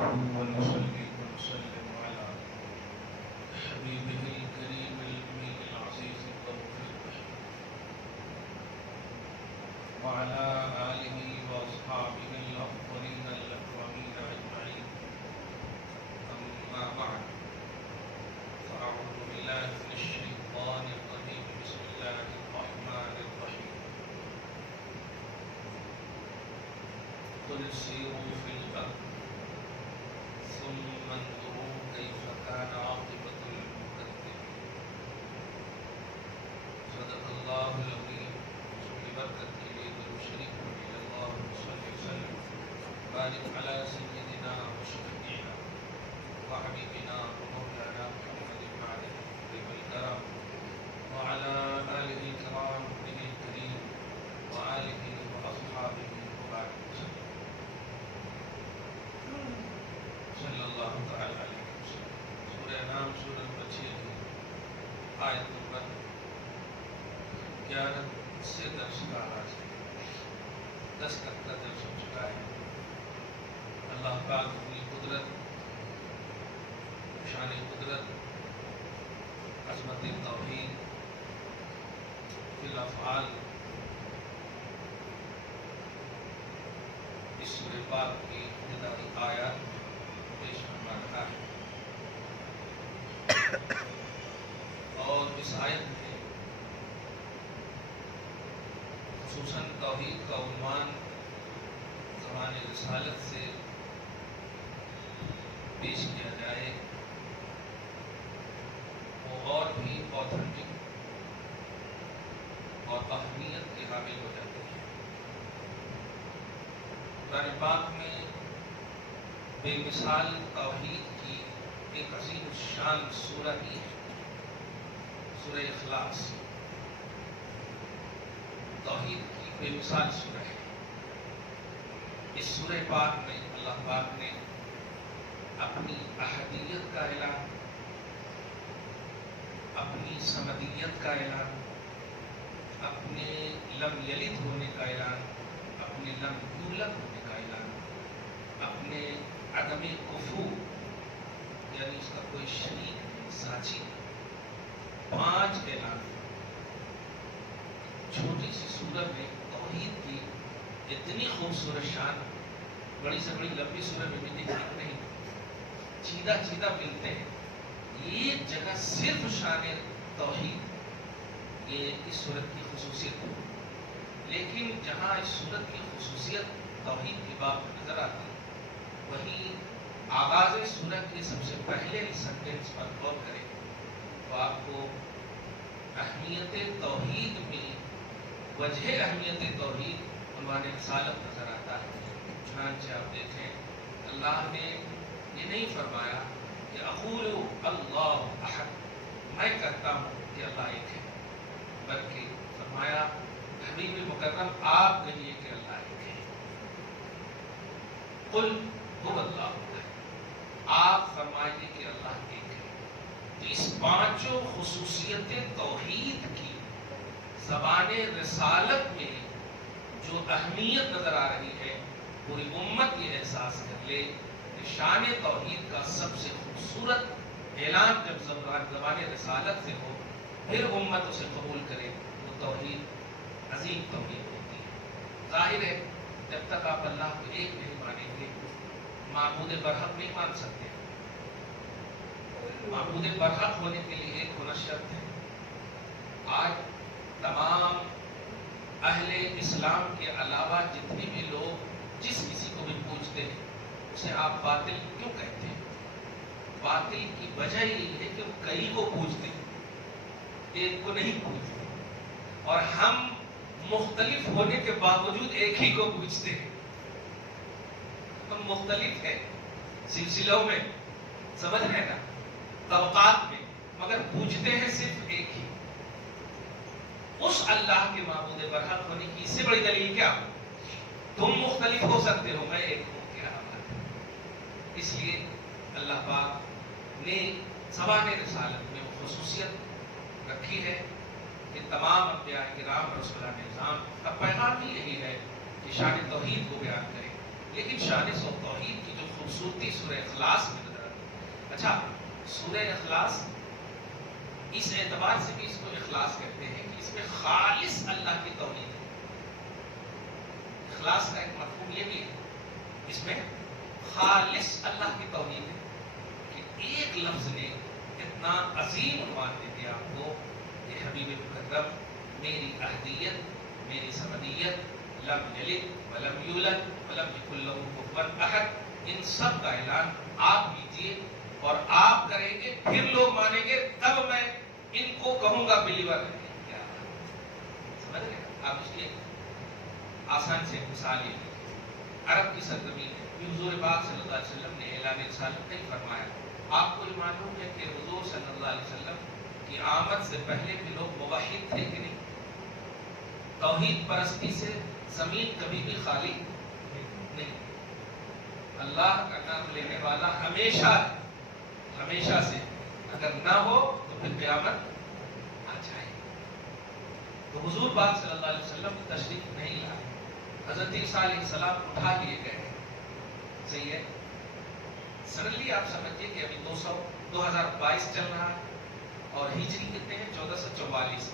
ونصلي ونسلم على حبيبه الكريم الأمين العزيز الرؤوف الرحيم وعلى آله وأصحابه الأفضلين الأكرمين أجمعين. أما بعد، فأعوذ بالله من الشيطان الرجيم. بسم الله الرحمن الرحيم. قل سيروا في الأرض ثم انظروا كيف كان عاقبة المكذبين. صدق الله العظيم. ببركة درود شريف إلى الله صلى وسلم بارك على سيدنا وشفيعنا وحبيبنا ومولانا محمد وعلى آله الكرام وعلى آله الكرام الكريم وآله وأصحابه وبارك وسلم صلی اللہ تعالی علیہ وسلم. سورہ نام سورہ بچے آیت نمبر 11 سے درس کا آغاز ہے. 10 تک کا درس ہو چکا ہے. اللہ پاک اپنی قدرت، شان قدرت، عظمت توحید، فی الافعال اس سورہ پاک کی ابتدائی آیات پیش فرما رہا ہے. اور اس آیت میں خصوصاً توحید کا عنوان زبان رسالت سے پیش کیا جائے وہ اور بھی اوتھینٹک اور اہمیت کے حامل ہو جاتے ہیں. قرآن پاک میں بے مثال توحید کی ایک عظیم الشان سورہ ہی ہے، سورہ اخلاص. توحید کی بے مثال سورہ ہے. اس سورہ پاک میں اللہ پاک نے اپنی احدیت کا اعلان، اپنی صمدیت کا اعلان، اپنے لم یلد ہونے کا اعلان، اپنے لم یولد ہونے کا اعلان، اپنے عدم کفو یعنی اس کا کوئی شریک ساتھی، 5 اعلان چھوٹی سی سورت میں توحید کی اتنی خوبصورت شان بڑی سے بڑی لمبی سورت میں بھی دیکھنے کو نہیں، چیدہ چیدہ ملتے ہیں. ایک جگہ صرف شان توحید، یہ اس سورت کی خصوصیت ہے. لیکن جہاں اس سورت کی خصوصیت توحید کی بات نظر آتی ہے، وہیں آغاز سورت کے سب سے پہلے سنٹینس پر غور کریں تو آپ کو اہمیت توحید میں وجہ اہمیت توحید عنوان رسالت نظر آتا ہے. چنانچہ آپ دیکھیں اللہ نے یہ نہیں فرمایا کہ اقول اللہ احد، میں کہتا ہوں کہ اللہ ایک ہے، بلکہ فرمایا حبیب مکرم آپ کہیے کہ اللہ ایک ہے. قل هو اللہ، آپ فرمائیے کہ اللہ ایک ہے. تو اس 5 خصوصیتیں توحید کی زبان رسالت میں جو اہمیت نظر آ رہی ہے، پوری امت یہ احساس کر لے کہ شان توحید کا سب سے خوبصورت اعلان جب زبان رسالت سے ہو، پھر امت اسے قبول کرے، وہ توحید عظیم توحید ہوتی ہے. ظاہر ہے جب تک آپ اللہ کو ایک نہیں مانیں گے، معبود برحق نہیں مان سکتے. معبود برحق ہونے کے لیے ایک ہونا شرط ہے. آج تمام اہل اسلام کے علاوہ جتنے بھی لوگ جس کسی کو بھی پوچھتے ہیں اسے آپ باطل کیوں کہتے ہیں؟ باطل کی وجہ یہ ہے کہ وہ کئی کو پوچھتے ہیں، ایک کو نہیں پوچھتے. اور ہم مختلف ہونے کے باوجود ایک ہی کو پوچھتے ہیں. ہم مختلف ہیں سلسلوں میں، سمجھ رہے نا، طبقات میں، مگر پوچھتے ہیں صرف ایک ہی. اس اللہ کے معبود برحق ہونے کی اس سے بڑی دلیل کیا؟ تم مختلف ہو سکتے ہو، میں ایک ہوں. کیا بات ہے؟ اس لیے اللہ پاک نے زبان رسالت میں وہ خصوصیت رکھی ہے کہ تمام انبیاء کرام اور رسولان نظام کا پیغام ہی یہی ہے کہ شان توحید کو بیان کریں، لیکن شان توحید کی جو خوبصورتی سورہ اخلاص میں نظر آتی ہے. اچھا، سورہ اخلاص اس اعتبار سے بھی اس کو اخلاص کہتے ہیں کہ اس میں خالص اللہ کی توحید ہے. اخلاص کا ایک مفہوم یہ بھی ہے، اس میں خالص اللہ کی توحید ہے کہ ایک لفظ نے اتنا عظیم عنوان دے دیا آپ کو کہ حبیب مکرم میری احدیت، میری سمدیت، لم یلد ولم یولد ولم یکن لہ کفوا احد، ان سب کا اعلان آپ کیجیے اور آپ کریں گے، پھر لوگ مانیں گے، تب میں ان کو کہوں گا بلیور. کیا سمجھ گئے آپ؟ اس کی آسان سے مثال یہ عرب کی سرزمین ہے. حضور پاک صلی اللہ علیہ وسلم نے اعلان رسالت نہیں فرمایا. آپ کو یہ معلوم ہے کہ حضور صلی اللہ علیہ وسلم کی آمد سے پہلے بھی لوگ موحد تھے کہ نہیں؟ توحید پرستی سے زمین کبھی بھی خالی نہیں. اللہ کا نام لینے والا ہمیشہ ہمیشہ سے، اگر نہ ہو تو پھر قیامت آ جائے. تو حضور پاک صلی اللہ علیہ وسلم تشریف نہیں لائے. حضرت عیسیٰ علیہ السلام اٹھا لیے گئے. صحیح ہے؟ سڈنلی آپ سمجھیے کہ ابھی 2022 چل رہا ہے اور ہجری کتنے ہیں؟ 1444.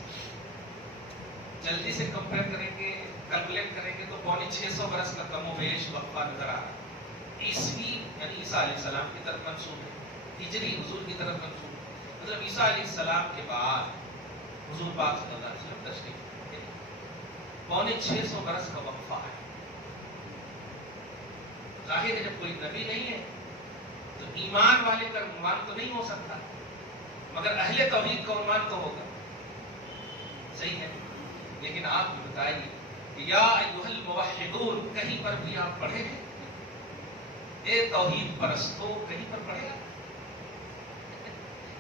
جلدی سے کمپیئر کریں گے، کیلکولیٹ کریں گے تو 650 برس کا کم و بیش وقفہ نظر آ رہا ہے. عیسوی یعنی عیسیٰ علیہ السلام کی طرف منسوب ہے، ہجری حضور کی طرف منسوب ہے. مطلب عیسیٰ علیہ السلام کے بعد حضور پاک صلی اللہ علیہ وسلم تشریف لائے. 650 برس کا وقفہ ہے. ظاہر ہے جب کوئی نبی نہیں ہے تو ایمان والے کا عنوان تو نہیں ہو سکتا، مگر اہل توحید کا عنوان تو ہوگا. صحیح ہے؟ لیکن آپ بھی بتائیے کہ یا ایھا الموحدون کہیں پر بھی آپ پڑھے ہیں؟ اے توحید پرستوں کہیں پر پڑھے گا؟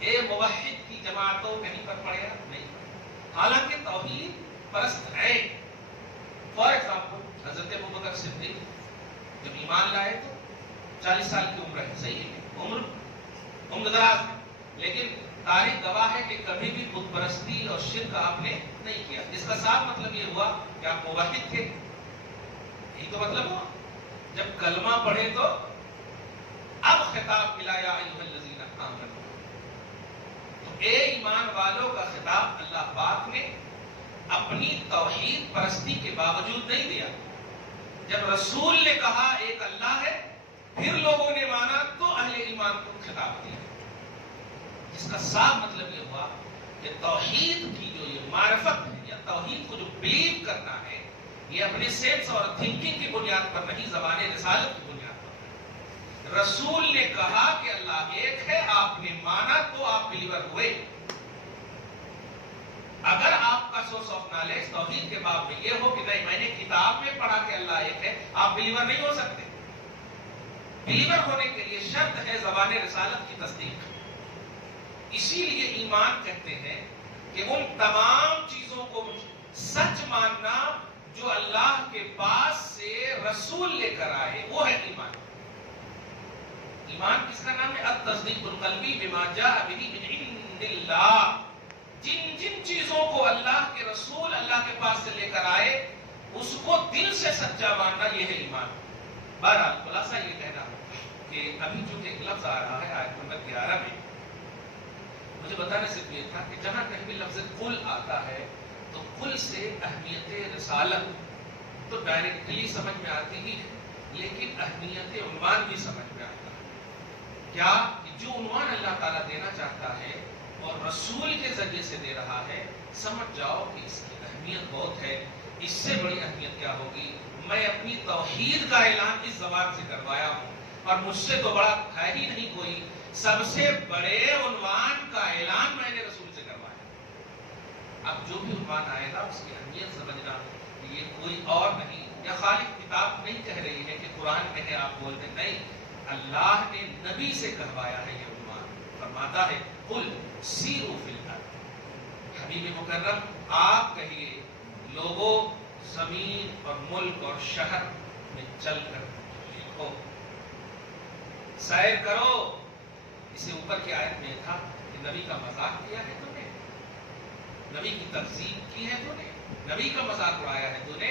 اے موحد کی جماعتوں کہیں پر پڑھے گا؟ نہیں. حالانکہ توحید پرست ہے. فار ایگزامپل حضرت ابوبکر صدیق جب ایمان لائے تو 40 سال کی عمر ہے. صحیح ہے؟ عمر دراز ہے، لیکن تاریخ گواہ ہے کہ کبھی بھی بت پرستی اور شرک آپ نے نہیں کیا. اس کا صاف مطلب یہ ہوا کہ آپ موحد تھے. یہی تو مطلب ہوا. جب کلمہ پڑھے تو اب خطاب ملا یا ایھا الذین آمنوا. تو اے ایمان والوں کا خطاب اللہ پاک نے اپنی توحید پرستی کے باوجود نہیں دیا. جب رسول نے کہا ایک اللہ ہے، پھر لوگوں نے مانا تو اہل ایمان کو خطاب دیا. اس کا صاف مطلب یہ ہوا کہ توحید کی جو یہ معرفت ہے یا توحید کو جو بلیو کرنا ہے، یہ اپنے سینس اور تھنکنگ کی بنیاد پر نہیں، زبان رسالت کی بنیاد پر. رسول نے کہا کہ اللہ ایک ہے، آپ نے مانا تو آپ بلیور ہوئے. اگر آپ کا سورس آف نالج توحید کے باب میں یہ ہو کہ نہیں میں نے کتاب میں پڑھا کہ اللہ ایک ہے، آپ بلیور نہیں ہو سکتے. بلیور ہونے کے لیے شرط ہے زبان رسالت کی تصدیق. اسی لیے ایمان کہتے ہیں کہ ان تمام چیزوں کو سچ ماننا جو اللہ کے پاس سے رسول لے کر آئے، وہ ہے ایمان. ایمان کس کا نام ہے؟ التصدیق القلبی بما جاء به من عند اللہ. جن جن چیزوں کو اللہ کے رسول اللہ کے پاس سے لے کر آئے اس کو دل سے سچا ماننا، یہ ہے ایمان. بہرحال خلاصہ یہ کہنا کہ ابھی جو ایک لفظ آ رہا ہے آیت نمبر 11 میں، مجھے بتانا صرف یہ تھا کہ جہاں کہیں بھی لفظ قل آتا ہے تو قل سے اہمیت رسالت تو ڈائریکٹلی سمجھ میں آتی ہی ہے، لیکن اہمیت عنوان بھی سمجھ میں آتا ہے. کیا کہ جو عنوان اللہ تعالیٰ دینا چاہتا ہے اور رسول کے ذریعے سے دے رہا ہے، سمجھ جاؤ کہ اس کی اہمیت بہت ہے. اس سے بڑی اہمیت کیا ہوگی؟ میں اپنی توحید کا اعلان اس زبان سے کروایا ہوں اور مجھ سے تو بڑا ہے ہی نہیں کوئی. سب سے بڑے عنوان کا اعلان میں نے رسول سے کروایا. اب جو بھی عنوان آئے گا اس کی اہمیت سمجھنا کہ یہ کوئی اور نہیں، یا خالق کتاب نہیں کہہ رہی ہے کہ قرآن کہے آپ بولتے نہیں. اللہ نے نبی سے کہوایا ہے. یہ عنوان فرماتا ہے قل سیروا فی الارض. حبیب مکرم آپ کہیے لوگوں زمین اور ملک اور شہر میں چل کر دیکھو، سیر کرو. اسے اوپر کی آیت میں تھا کہ نبی کا مذاق کیا ہے تو نے، نبی کی تقسیم کی ہے تو نے، نبی کا مذاق اڑایا ہے تو نے.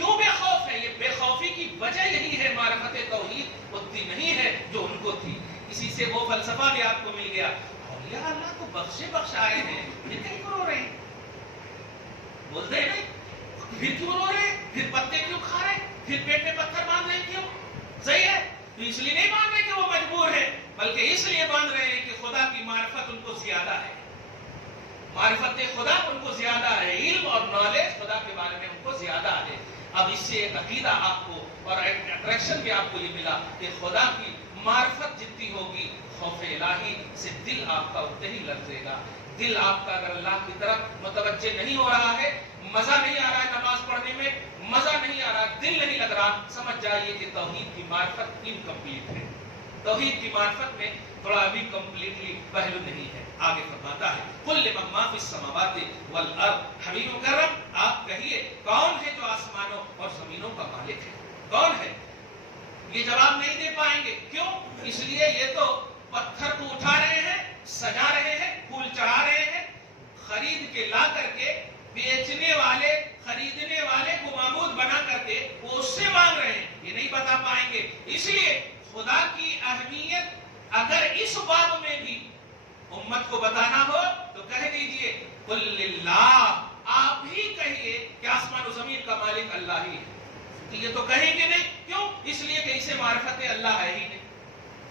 کیوں بے خوف ہے؟ یہ بے خوفی کی وجہ یہی ہے، معرفت توحید اتنی نہیں ہے جو ان کو تھی. اسی سے وہ فلسفہ بھی آپ کو مل گیا. اولیاء اللہ کو بخشائے ہیں، یہ کہیں رو رہے ہیں؟ بولتے ہیں نہیں، پھر کیوں رو رہے ہیں؟ پھر پتے کیوں کھا رہے ہیں؟ پھر پیٹ میں پتھر باندھ رہے ہیں کیوں؟ صحیح ہے، تو اس لیے نہیں باندھ رہے کہ وہ مجبور ہے، بلکہ اس لیے باندھ رہے ہیں کہ خدا کی معرفت ان کو زیادہ ہے. معرفت خدا ان کو زیادہ ہے، علم اور نالج خدا کے بارے میں ان کو زیادہ ہے. اب اس سے ایک عقیدہ آپ کو اور ایک اٹریکشن بھی آپ کو یہ ملا کہ خدا کی معرفت جتنی ہوگی، خوف الہی سے دل آپ کا اتنا ہی لرزے گا. دل آپ کا اگر اللہ کی طرف متوجہ نہیں ہو رہا ہے، مزہ نہیں آ رہا ہے نماز پڑھنے میں، مزہ نہیں آ رہا، دل نہیں لگ رہا، سمجھ جائیے کہ توحید کی معرفت انکمپلیٹ ہے. توحید کی معرفت میں تھوڑا ابھی کمپلیٹلی پہلو نہیں ہے. آگے فرماتا ہے قل لمن ما فی السماوات والارض، حبیب مکرم آپ کہیے کون ہے جو آسمانوں اور زمینوں کا مالک ہے؟ کون ہے؟ یہ جواب نہیں دے پائیں گے. کیوں؟ اس لیے یہ تو پتھر کو اٹھا رہے ہیں، سجا رہے ہیں، پھول چڑھا رہے ہیں، خرید کے لا کر کے بیچنے والے خریدنے والے کو معبود بنا کر کے وہ اس سے مانگ رہے ہیں. یہ نہیں بتا پائیں گے. اس لیے خدا کی اہمیت اگر اس باب میں بھی امت کو بتانا ہو تو کہہ دیجئے قل للہ، آپ ہی کہیے کہ آسمان و زمین کا مالک اللہ ہی ہے. تو یہ تو کہیں گے نہیں. کیوں؟ اس لیے کہ اسے معرفت اللہ ہے ہی نہیں،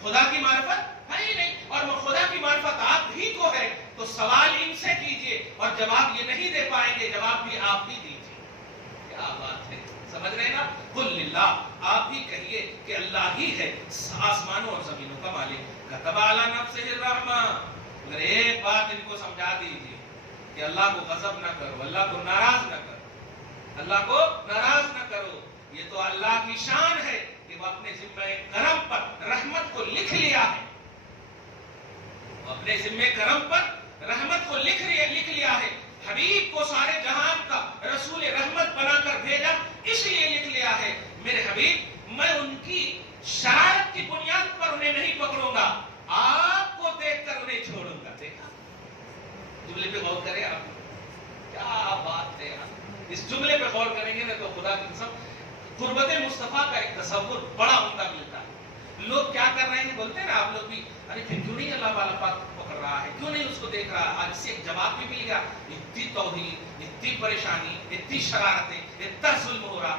خدا کی معرفت ہے ہی نہیں. اور وہ خدا کی معرفت آپ ہی کو ہے تو سوال ان سے کیجئے اور جواب یہ نہیں دے پائیں گے، جواب بھی آپ ہی دیجئے. کیا بات ہے، سمجھ رہے نا؟ قل للہ، آپ ہی کہیے کہ اللہ ہی ہے آسمانوں اور زمینوں کا مالک. کتب علی نفسہ الرحمہ، اگر ایک بات ان کو سمجھا دیجئے کہ اللہ کو غضب نہ کرو، اللہ کو ناراض نہ کرو، اللہ کو ناراض نہ کرو. یہ تو اللہ کی شان ہے کہ وہ اپنے ذمہ کرم پر رحمت کو لکھ لیا ہے. اپنے ذمہ کرم پر رحمت کو لکھ لیا ہے. حبیب کو سارے جہان کا رسول رحمت بنا کر بھیجا، اس لیے لکھ لیا ہے میرے حبیب میں ان کی شرارت کی بنیاد پر انہیں نہیں پکڑوں گا، آپ کو دیکھ کر انہیں چھوڑوں گا. دیکھا جملے پہ غور کریں آپ، کیا بات ہے. اس جملے پہ غور کریں گے نا تو خدا کی قسم قربت مصطفیٰ کا ایک تصور بڑا عمدہ ملتا ہے. لوگ کیا کر رہے ہیں بولتے ہیں نا آپ لوگ بھی، ارے پھر کیوں نہیں اللہ والا پاک پکڑ رہا ہے، کیوں نہیں اس کو دیکھ رہا. آج سے ایک جواب بھی مل گیا. اتنی توہین، اتنی پریشانی، اتنی شرارتیں، اتنا ظلم ہو رہا،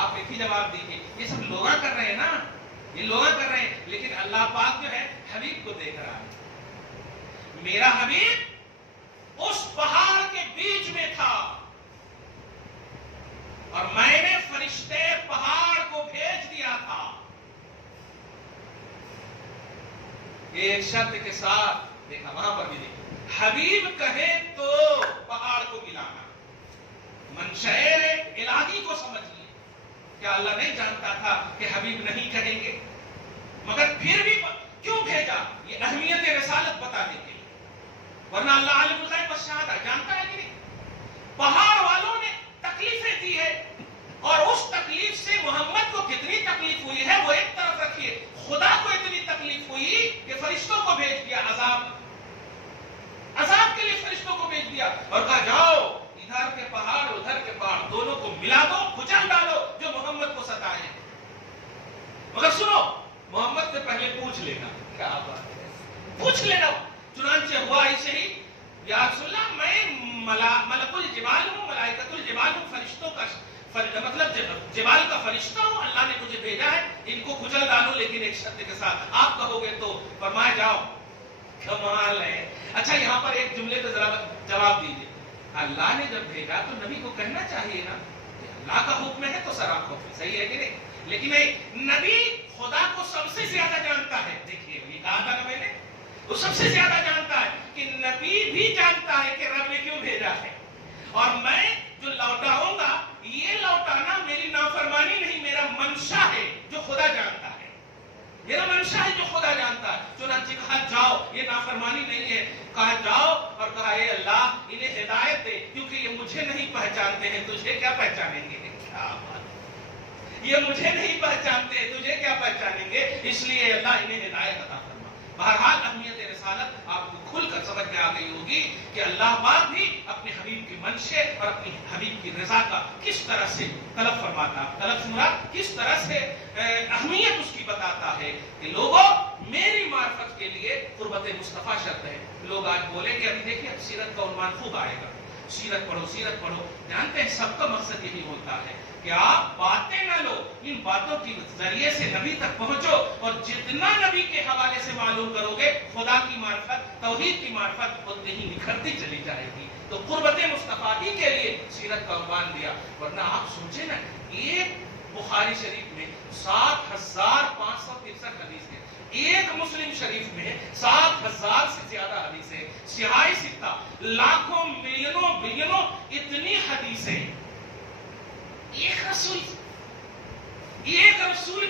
آپ ایک ہی جواب دیجیے یہ سب لوگ کر رہے ہیں نا، یہ لوگ کر رہے ہیں. لیکن اللہ پاک جو ہے حبیب کو دیکھ رہا ہے. میرا حبیب اس پہاڑ کے بیچ میں تھا اور میں نے فرشتے پہاڑ کو بھیج دیا تھا. ایک شرط کے ساتھ، دیکھا وہاں پر بھی دیکھا، حبیب کہے تو پہاڑ کو ملانا. منشأ الہی کو سمجھیے. کیا اللہ نہیں جانتا تھا کہ حبیب نہیں کہیں گے؟ مگر پھر بھی کیوں بھیجا؟ یہ اہمیت رسالت بتانے کے لیے. ورنہ اللہ عالم الغیب والشہادہ جانتا ہے کہ نہیں. پہاڑ والوں نے تکلیفیں دی ہے اور اس تکلیف سے محمد کو کتنی تکلیف ہوئی ہے وہ ایک طرف رکھیے. خدا کو اتنی تکلیف ہوئی کہ فرشتوں کو بھیج دیا، عذاب کے لیے فرشتوں کو بھیج دیا اور کہا جاؤ ادھر کے پہاڑ ادھر کے پہاڑ دونوں کو ملا دو، کچل ڈالو جو محمد کو ستائے. مگر سنو، محمد سے پہلے پوچھ لینا. کیا بات ہے، پوچھ لینا. چنانچہ ہوا ایسے ہی. یا رسول اللہ میں ملک الجبال ہوں، ملائکۃ الجبال ہوں، فرشتوں کا مطلب جبال کا فرشتہ ہوں، اللہ نے مجھے بھیجا ہے ان کو کچل ڈالو، لیکن ایک شرط کے ساتھ. آپ کہو گے تو؟ فرمایا جاؤ. کمال ہے. اچھا یہاں پر ایک جملے پہ ذرا جواب دیجیے. اللہ نے جب بھیجا تو نبی کو کہنا چاہیے نا کہ اللہ کا حکم ہے تو سراخ ہو، صحیح ہے کہ نہیں؟ لیکن نبی خدا کو سب سے زیادہ جانتا ہے. دیکھیے یہ کہا تھا نا میں نے، وہ سب سے زیادہ جانتا ہے کہ نبی بھی جانتا ہے کہ رب نے کیوں بھیجا ہے. اور میں جو لوٹاؤں گا یہ لوٹانا میری نافرمانی نہیں، میرا منشا ہے جو خدا جانتا ہے. میرا منشا ہے جو خدا جانتا ہے. چنانچہ کہا جاؤ، یہ نافرمانی نہیں ہے. کہا جاؤ اور کہا اے اللہ انہیں ہدایت دے کیونکہ یہ مجھے نہیں پہچانتے ہیں، تجھے کیا پہچانیں گے. کیا بات، یہ مجھے نہیں پہچانتے تجھے کیا پہچانیں گے، اس لیے اللہ انہیں ہدایت عطا فرما. بہرحال اہمیت رسالت آپ کو کھل کر سمجھ میں آ گئی ہوگی کہ اللہ پاک بھی اپنے حبیب کی منشے اور اپنی حبیب کی رضا کا کس طرح سے طلب فرماتا، طلب سے مراد کس طرح سے اہمیت اس کی بتاتا ہے کہ لوگوں میری معرفت کے لیے قربت مصطفیٰ شرط ہے۔ لوگ آج بولیں کہ ابھی دیکھیں سیرت کا عنوان خوب آئے گا، سیرت پڑھو سیرت پڑھو، جانتے ہیں سب کا مقصد یہی ہوتا ہے کہ آپ باتیں نہ لو، ان باتوں کے ذریعے سے نبی تک پہنچو، اور جتنا نبی کے حوالے سے معلوم کرو گے خدا کی معرفت، توحید کی معرفت اتنی ہی نکھرتی چلی جائے گی۔ تو قربت مصطفیٰ ہی کے لیے سیرت کا عنوان دیا، ورنہ آپ سوچیں نا ایک بخاری شریف میں 7563 حدیث ہے، ایک مسلم شریف میں 7000 سے زیادہ حدیثیں، سیاہی ستہ، لاکھوں ملینوں بلینوں اتنی حدیثیں، ایک رسول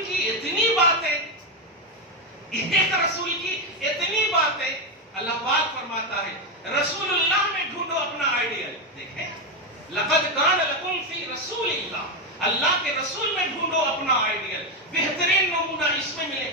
کی اتنی باتیں، ایک رسول کی اتنی باتیں۔ اللہ پاک فرماتا ہے رسول اللہ میں ڈھونڈو اپنا آئیڈیل، دیکھیں لقد کان لکم فی رسول اللہ، اللہ کے رسول میں ڈھونڈو اپنا آئیڈیل، بہترین نمونہ اس میں ملے۔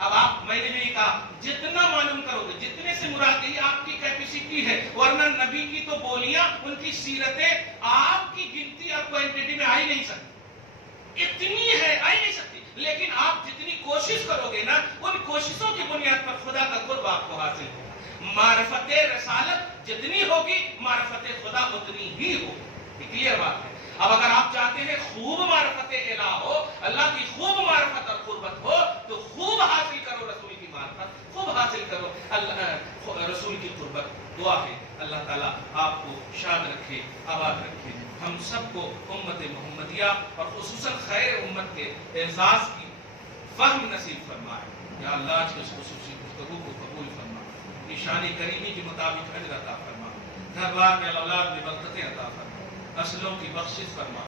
اب آپ میں نے بھی کہا جتنا معلوم کرو گے، جتنے سے مراد یہ آپ کی کیپیسٹی ہے، ورنہ نبی کی تو بولیاں، ان کی سیرتیں آپ کی گنتی اور کوانٹٹی میں آ ہی نہیں سکتی، اتنی ہے آ ہی نہیں سکتی، لیکن آپ جتنی کوشش کرو گے نا، ان کوششوں کی بنیاد پر خدا کا قرب آپ کو حاصل ہوگا۔ معرفت رسالت جتنی ہوگی معرفت خدا اتنی ہی ہوگی، یہ کلیئر بات ہے۔ اب اگر آپ چاہتے ہیں خوب معرفت الہ ہو، اللہ کی خوب معرفت اور قربت ہو، تو خوب حاصل کرو رسول کی معرفت، خوب حاصل کرو اللہ رسول کی قربت۔ دعا ہے اللہ تعالیٰ آپ کو شاد رکھے، آباد رکھے، ہم سب کو امت محمدیہ اور خصوصاً خیر امت کے اعزاز کی فہم نصیب فرمائے۔ یا اللہ آج کے اس خصوصی گفتگو کو قبول فرما، نشان کریمی کے مطابق اجر عطا فرما، گھر بار میں اولاد میں برکتیں عطا فرما، نسلوں کی بخشش فرما۔